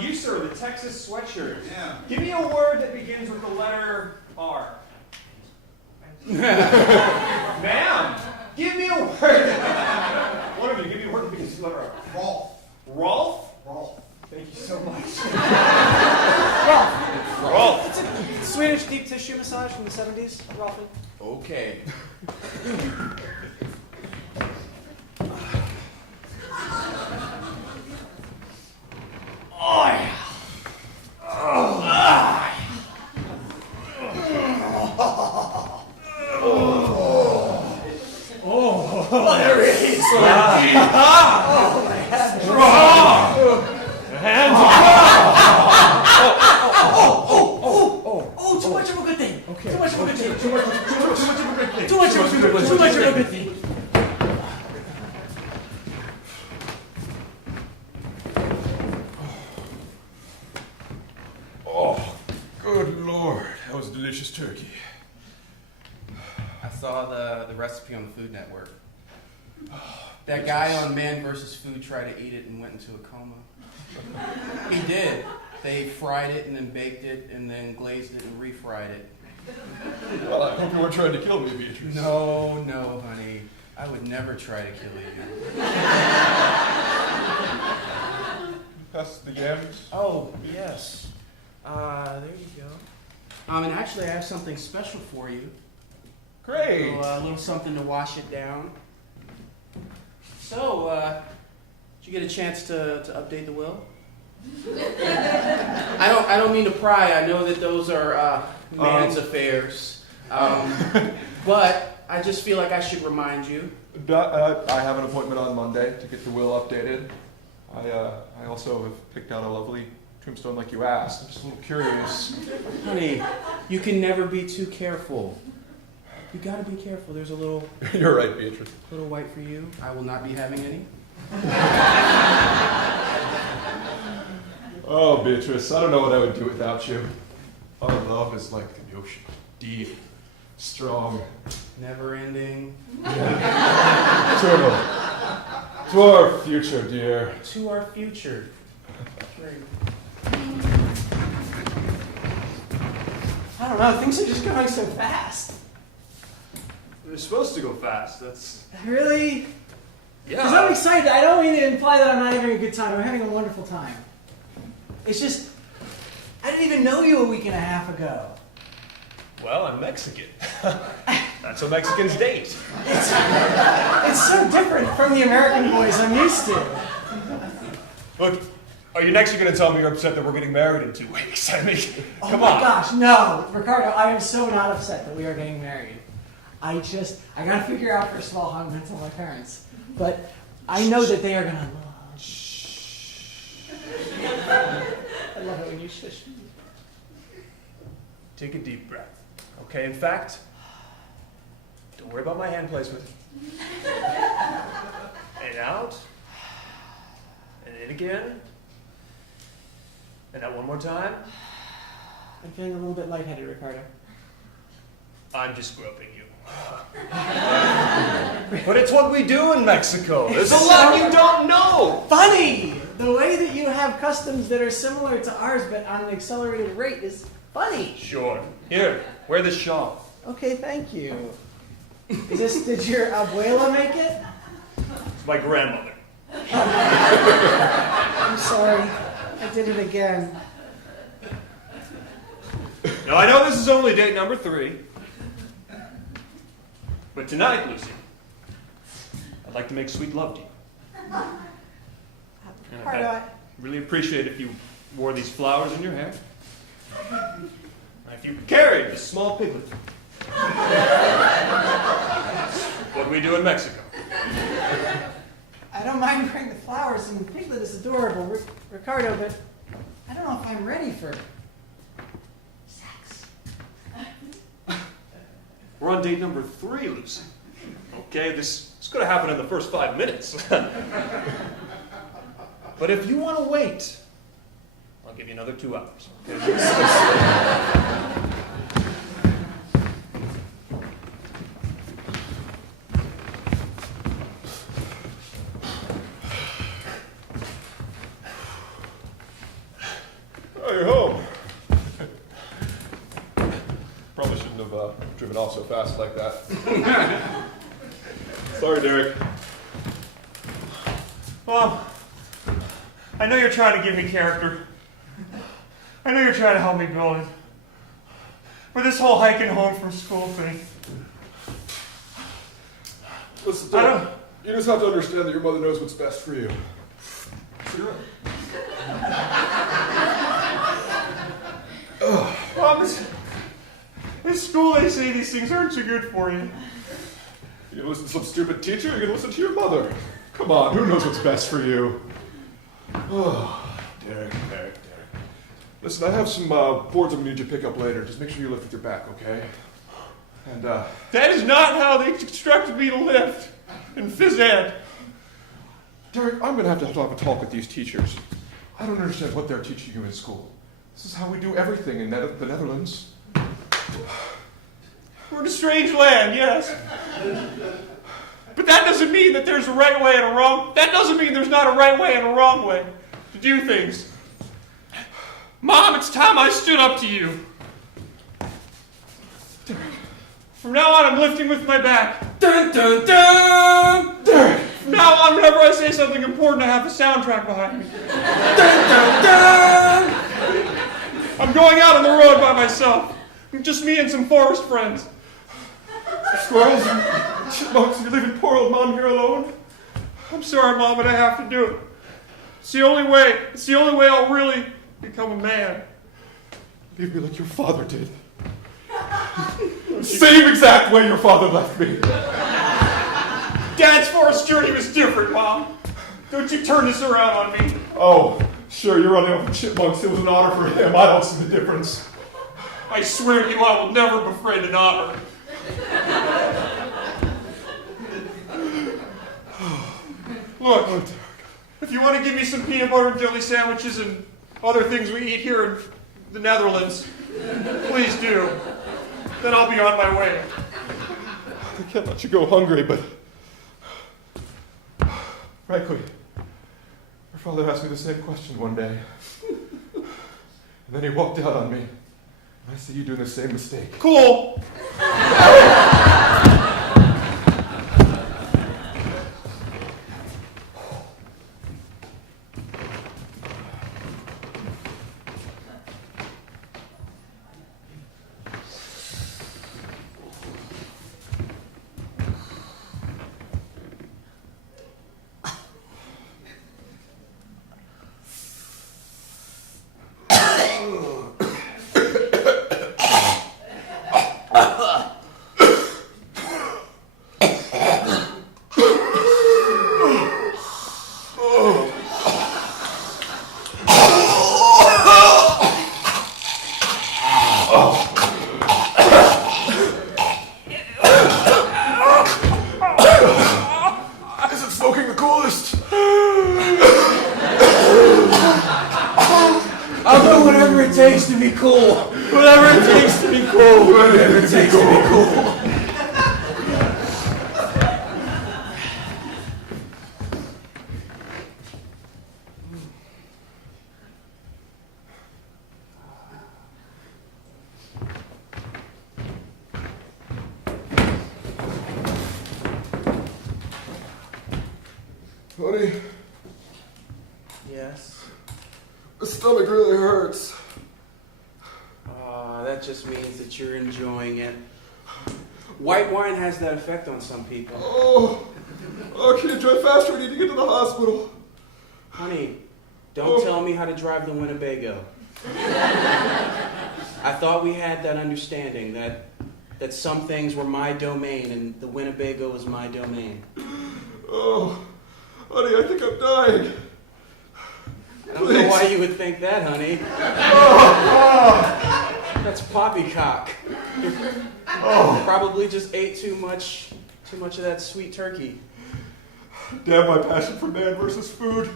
You, sir, the Texas sweatshirt. Yeah. Give me a word that begins with the letter R. Ma'am, give me a word. One of you, give me a word that begins with the letter R. Rolf. Rolf? Rolf. Thank you so much. Rolf. It's a Swedish deep tissue massage from the 70s, Rolfing. Okay. Oh, yeah. There it is. Oh, my heavens. Hands Oh, too much of a good thing. Okay. Too much of a good thing. Too much of a good thing. Too much of a good thing. Oh, good Lord. That was a delicious turkey. I saw the recipe on the Food Network. That guy on Man vs. Food tried to eat it and went into a coma. He did. They fried it and then baked it and then glazed it and refried it. Well, I hope you weren't trying to kill me, Beatrice. No, honey. I would never try to kill you. Pass the yams. Oh, yes. There you go. And actually, I have something special for you. Great. A little something to wash it down. So, did you get a chance to update the will? I don't mean to pry. I know that those are man's affairs. But I just feel like I should remind you. I have an appointment on Monday to get the will updated. I also have picked out a lovely tombstone like you asked. I'm just a little curious. Honey, you can never be too careful. You gotta be careful. There's a little You're right, Beatrice. little white for you. I will not be having any. Oh, Beatrice, I don't know what I would do without you. Our love is like the ocean. Deep, strong, Never ending. eternal. To our future, dear. To our future. Great. I don't know, things are just going so fast. They're supposed to go fast. That's... Really? Yeah. Because I'm excited. I don't mean to imply that I'm not having a good time. I'm having a wonderful time. It's just, I didn't even know you a week and a half ago. Well, I'm Mexican. That's what Mexicans date. It's so different from the American boys I'm used to. Look, are you next going to tell me you're upset that we're getting married in 2 weeks? I mean, Oh come my on. gosh, no. Ricardo, I am so not upset that we are getting married. I gotta figure out, first of all, how I'm gonna tell my parents. But I know that they are gonna love. Shh. I love it when you shush me. Take a deep breath. Okay, in fact, don't worry about my hand placement. And out. And in again. And out one more time. I'm feeling a little bit lightheaded, Ricardo. I'm just groping you. But it's what we do in Mexico. There's a lot you don't know. Funny! The way that you have customs that are similar to ours but on an accelerated rate is funny. Sure. Here, wear this shawl. Okay, thank you. Did your abuela make it? It's my grandmother. I'm sorry. I did it again. Now, I know this is only date number 3. But tonight, Lucy, I'd like to make sweet love to you. And I'd really appreciate if you wore these flowers in your hair. And if you could carry this small piglet. That's what we do in Mexico. I don't mind wearing the flowers, and Piglet is adorable, Ricardo, but I don't know if I'm ready for sex. We're on date number 3, Lucy. Okay, this is going to happen in the first 5 minutes. But if you want to wait, I'll give you another 2 hours. Okay? Probably shouldn't have driven off so fast like that. Sorry, Derek. Mom, I know you're trying to give me character. I know you're trying to help me build it. But this whole hiking home from school thing. Listen, Derek, you just have to understand that your mother knows what's best for you. Mom, in school they say these things aren't too good for you. You're gonna listen to some stupid teacher, or you're gonna listen to your mother? Come on, who knows what's best for you? Oh, Derek. Listen, I have some boards I'm gonna need you to pick up later. Just make sure you lift with your back, okay? And, That is not how they instructed me to lift in phys ed. Derek, I'm gonna have to have a talk with these teachers. I don't understand what they're teaching you in school. This is how we do everything in the Netherlands. We're in a strange land, yes. But that doesn't mean that there's a right way and a wrong. That doesn't mean there's not a right way and a wrong way to do things. Mom, it's time I stood up to you. Derek. From now on, I'm lifting with my back. Dun dun dun! Derek! From now on, whenever I say something important, I have a soundtrack behind me. Dun dun dun! I'm going out on the road by myself. Just me and some forest friends. Squirrels and chipmunks, you're leaving poor old Mom here alone? I'm sorry, Mom, but I have to do it. It's the only way. It's the only way I'll really become a man. Leave me like your father did. Same exact way your father left me. Dad's forest journey was different, Mom. Don't you turn this around on me. Oh, sure, you're running off with chipmunks. It was an honor for him. I don't see the difference. I swear to you, I will never befriend an otter. Look, if you want to give me some peanut butter and jelly sandwiches and other things we eat here in the Netherlands, please do. Then I'll be on my way. I can't let you go hungry, but frankly, your father asked me the same question one day. And then he walked out on me. And I see you doing the same mistake. Cool. Isn't smoking the coolest? I'll do whatever it takes to be cool. Whatever it takes to be cool. Whatever it takes to be cool. Honey, Yes. the stomach really hurts. That just means that you're enjoying it. White wine has that effect on some people. Oh, can you drive faster? We need to get to the hospital. Honey, don't tell me how to drive the Winnebago. I thought we had that understanding that some things were my domain and the Winnebago was my domain. Oh, honey, I think I'm dying. I don't know why you would think that, honey. That's poppycock. Probably just ate too much of that sweet turkey. Damn my passion for man versus food.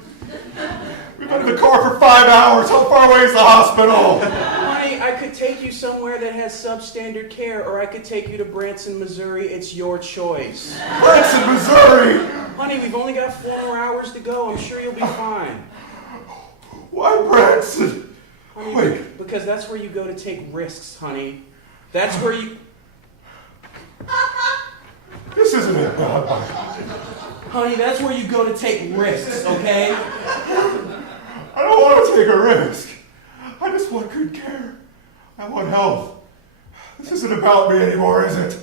We've been in the car for 5 hours. How far away is the hospital? Honey, I could take you somewhere that has substandard care, or I could take you to Branson, Missouri. It's your choice. Branson, Missouri. Honey, we've only got 4 more hours to go. I'm sure you'll be fine. Why Branson? Honey, Wait. because that's where you go to take risks, honey. That's where you... This isn't it, Bob. Honey, that's where you go to take risks, okay? I don't want to take a risk. I just want good care. I want health. This isn't about me anymore, is it?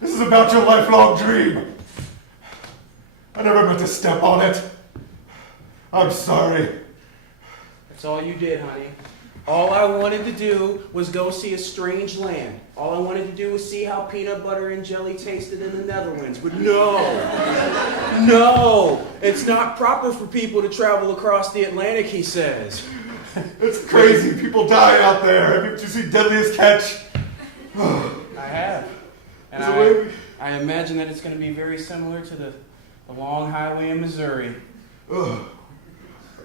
This is about your lifelong dream. I never meant to step on it. I'm sorry. That's all you did, honey. All I wanted to do was go see a strange land. All I wanted to do was see how peanut butter and jelly tasted in the Netherlands. But no, it's not proper for people to travel across the Atlantic, he says. It's crazy. People die out there. Did you see Deadliest Catch? I have. And I imagine that it's going to be very similar to the long highway in Missouri. Why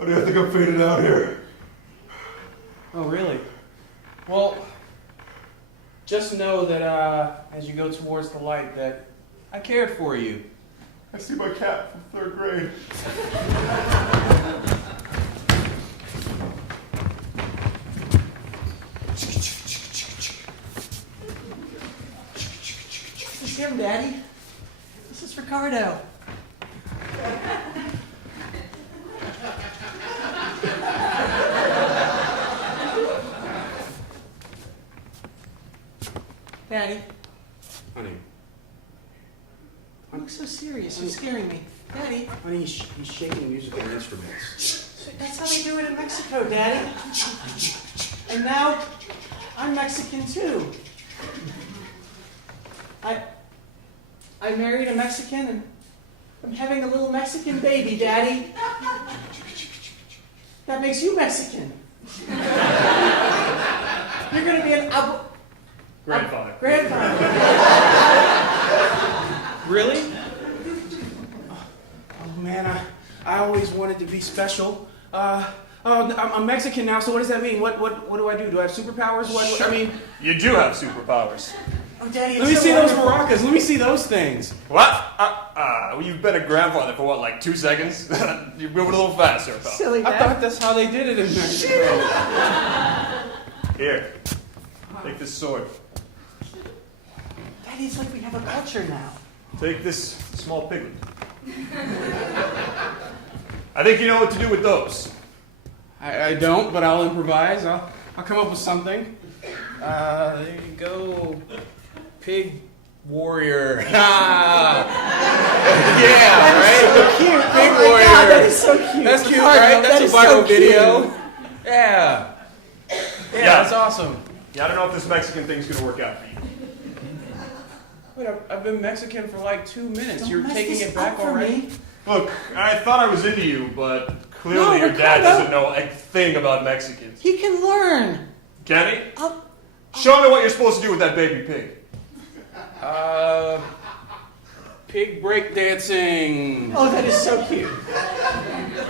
do you think I'm faded out here? Oh, really? Well, just know that as you go towards the light that I cared for you. I see my cat from 3rd grade. This is him, Daddy. This is Ricardo. Daddy, Honey. you look so serious. You're scaring me. Daddy, Honey, he's shaking musical instruments. that's how they do it in Mexico, Daddy. And now, I'm Mexican too. I married a Mexican and I'm having a little Mexican baby, Daddy. That makes you Mexican. You're gonna be an Grandfather. grandfather. Really? Oh man, I always wanted to be special. I'm Mexican now, so what does that mean? What do I do? Do I have superpowers? I mean, You do have superpowers. Oh, Daddy, let me see those maracas. Let me see those things. What? Well, you've been a grandfather for what, like 2 seconds? You're moving a little faster, pal. Silly I Dad. thought that's how they did it in Mexico. Here, take this sword. Daddy, it's like we have a culture now. Take this small piglet. I think you know what to do with those. I don't, but I'll improvise. I'll come up with something. There you go. Pig warrior. Yeah, right? So cute. Pig Oh my warrior. God, that is so cute. That's cute, Ricardo, right? That's that a is viral so cute. video. Yeah. Yeah, Yeah. that's awesome. Yeah, I don't know if this Mexican thing's gonna work out for you. Wait, I've been Mexican for like 2 minutes. Don't You're mess taking this it back up for already? me. Look, I thought I was into you, but clearly No, your dad Ricardo. doesn't know a thing about Mexicans. He can learn. Can he? Show me what you're supposed to do with that baby pig. Pig breakdancing. Oh, that is so cute.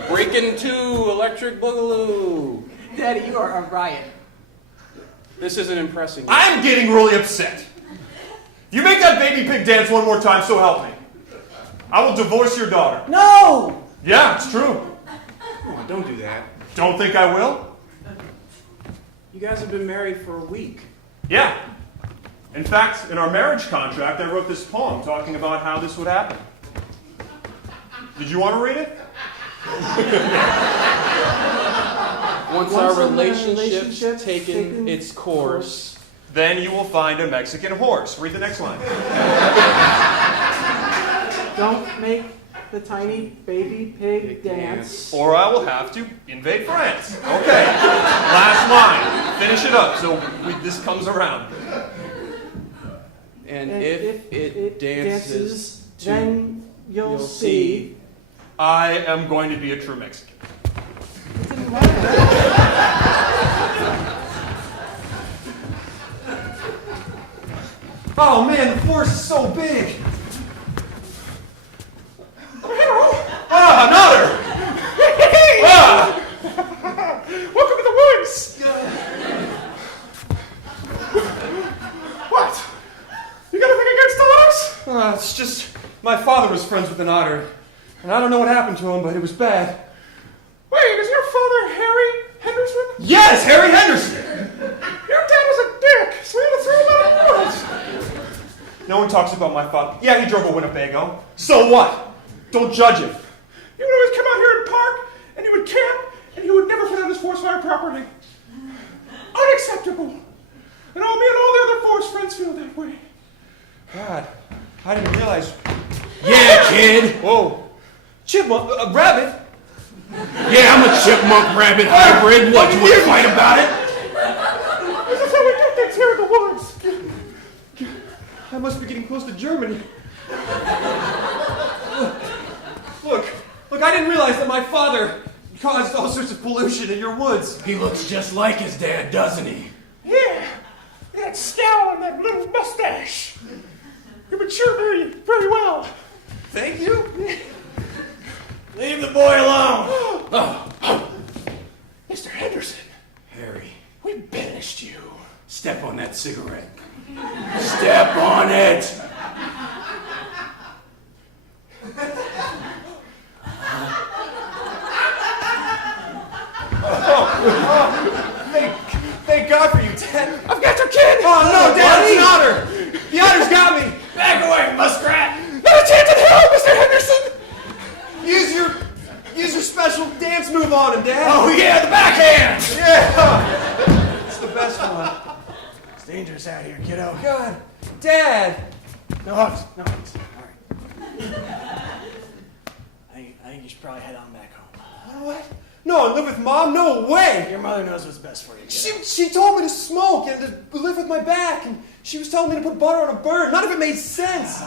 Breaking 2, electric boogaloo. Daddy, you are a riot. This isn't impressing you. I'm getting really upset. You make that baby pig dance one more time, so help me. I will divorce your daughter. No! Yeah, it's true. Come on, don't do that. Don't think I will? You guys have been married for a week. Yeah. In fact, in our marriage contract, I wrote this poem talking about how this would happen. Did you want to read it? Once our relationship's taken its course, Then you will find a Mexican horse. Read the next line. Don't make the tiny baby pig dance. Or I will have to invade France. Okay. Last line. Finish it up so this comes around. and if it dances, then you'll you'll see. see. I am going to be a true Mexican. It didn't matter. Oh man, the forest is so big. Ah, another! Ah! Welcome to the woods! What? You got anything against otters? It's just my father was friends with an otter, and I don't know what happened to him, but it was bad. Wait, is your father Harry Henderson? Yes, Harry Henderson! Your dad was a dick, so you No one talks about my father. Yeah, he drove a Winnebago. So what? Don't judge him. He would always come out here and park, and he would camp, and he would never put on his forest fire property. Unacceptable. And all me and all the other forest friends feel that way. God, I didn't realize. Yeah, kid. Whoa. Chipmunk, a rabbit? Yeah, I'm a chipmunk rabbit hybrid. What, you want to fight about it? This is how we do things here in the woods. I must be getting close to Germany. Look, I didn't realize that my father caused all sorts of pollution in your woods. He looks just like his dad, doesn't he? Yeah, that scowl and that little mustache. You mature very, very well. Thank you. Leave the boy alone. Mr. Henderson, Harry, we banished you. step on that cigarette. Step on it. Thank God for you, Dad. I've got your kid. Oh, no, Dad, it's an otter. The otter's got me. Back away, muskrat. Not a chance in hell, Mr. Henderson. Use your special dance move on him, Dad. Oh, yeah, the backhand. Yeah. It's the best one. It's dangerous out here, kiddo. God, Dad. No hugs. No hugs. All right. I think you should probably head on back home. What? No, live with Mom? No way. Your mother knows what's best for you, kiddo. She told me to smoke and to live with my back, and she was telling me to put butter on a burn. None of it made sense.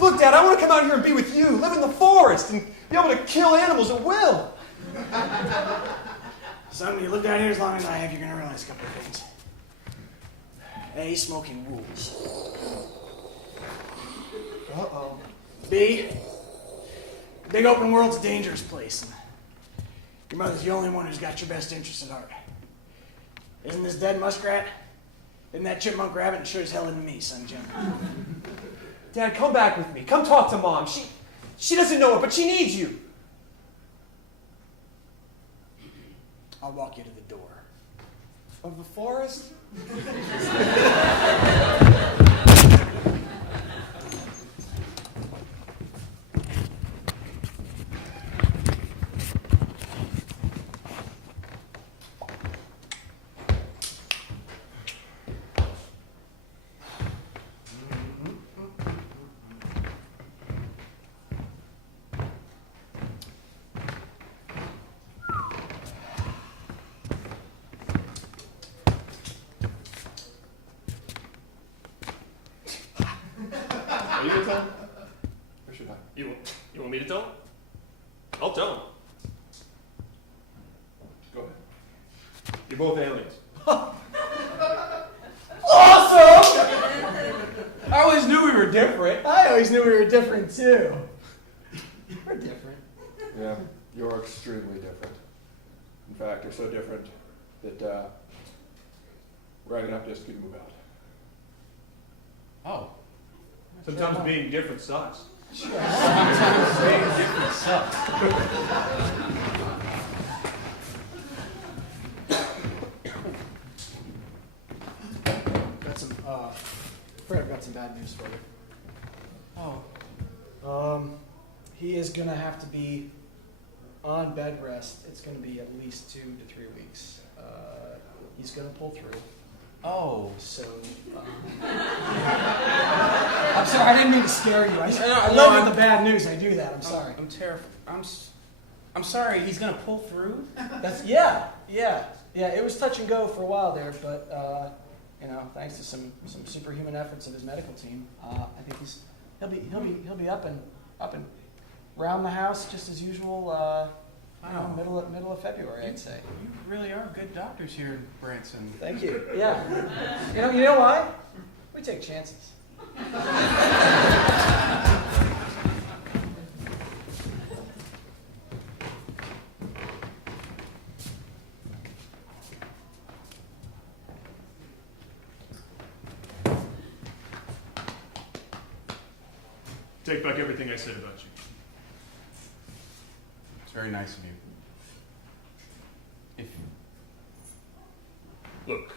Look, Dad, I want to come out here and be with you, live in the forest, and be able to kill animals at will. Son, when you live down here as long as I have, you're going to realize a couple of things. A, smoking rules. Uh-oh. B, big open world's a dangerous place. Your mother's the only one who's got your best interests at heart. Isn't this dead muskrat? Isn't that chipmunk rabbit? And sure as hell into me, son Jim. Dad, come back with me. Come talk to Mom. She doesn't know it, but she needs you. I'll walk you to the door. Of the forest? Are you gonna tell him? Or should I? You want me to tell him? I'll tell him. Go ahead. You're both aliens. Awesome! I always knew we were different. I always knew we were different, too. We're different. Yeah, you're extremely different. In fact, you're so different that we're gonna have to ask you to move out. Oh. Sometimes being different sucks. Sometimes being different sucks. Got some, Fred, I've got some bad news for you. Oh. He is gonna have to be on bed rest. It's gonna be at least 2 to 3 weeks. He's gonna pull through. Oh. So, I'm sorry, I didn't mean to scare you. I love the bad news. I do that. I'm sorry. I'm terrified. I'm sorry. He's gonna pull through. That's yeah. It was touch and go for a while there, but thanks to some superhuman efforts of his medical team, I think he'll be up and round the house just as usual. Wow. Middle of February, I'd say. You really are good doctors here in Branson. Thank you. Yeah. You know why? We take chances. Take back everything I said about you. It's very nice of you. Look,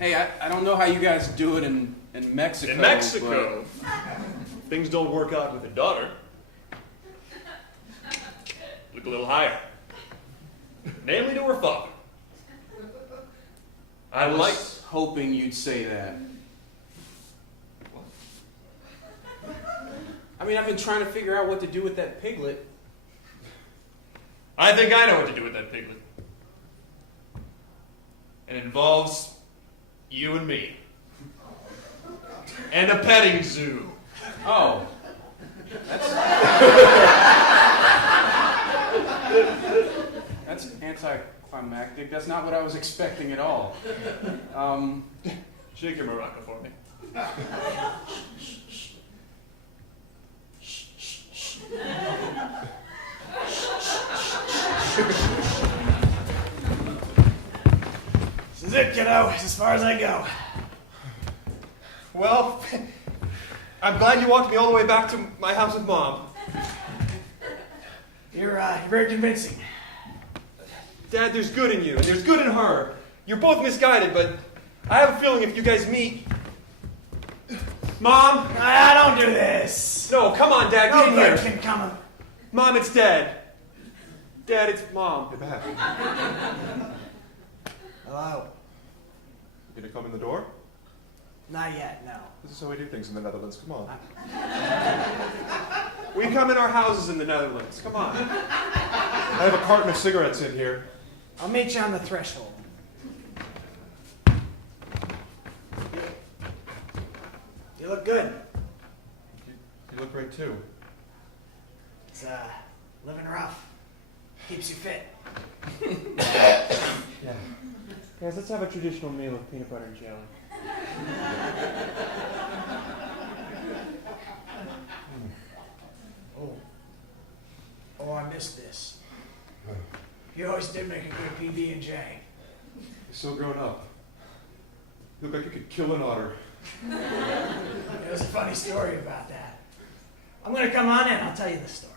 Hey, I don't know how you guys do it in Mexico. In Mexico, things don't work out with a daughter. Look a little higher. Namely to her father. I was hoping you'd say that. I mean, I've been trying to figure out what to do with that piglet. I think I know what to do with that piglet. And it involves you and me. And a petting zoo. Oh. That's anticlimactic. That's not what I was expecting at all. Shake your maraca for me. This is it, kiddo. It's as far as I go. Well, I'm glad you walked me all the way back to my house with Mom. You're very convincing. Dad, there's good in you, and there's good in her. You're both misguided, but I have a feeling if you guys meet... Mom? Don't do this. No, come on, Dad, get in No good here. can come. Mom, it's Dad. Dad, it's Mom. Get back. Hello. You gonna come in the door? Not yet, no. This is how we do things in the Netherlands. Come on. We come in our houses in the Netherlands. Come on. I have a carton of cigarettes in here. I'll meet you on the threshold. You look good. You look great too. It's living rough. Keeps you fit. Yeah. Guys, let's have a traditional meal of peanut butter and jelly. Oh, I missed this. You always did make a good PB&J. You're so grown up. You look like you could kill an otter. There's a funny story about that. I'm gonna come on in. I'll tell you the story.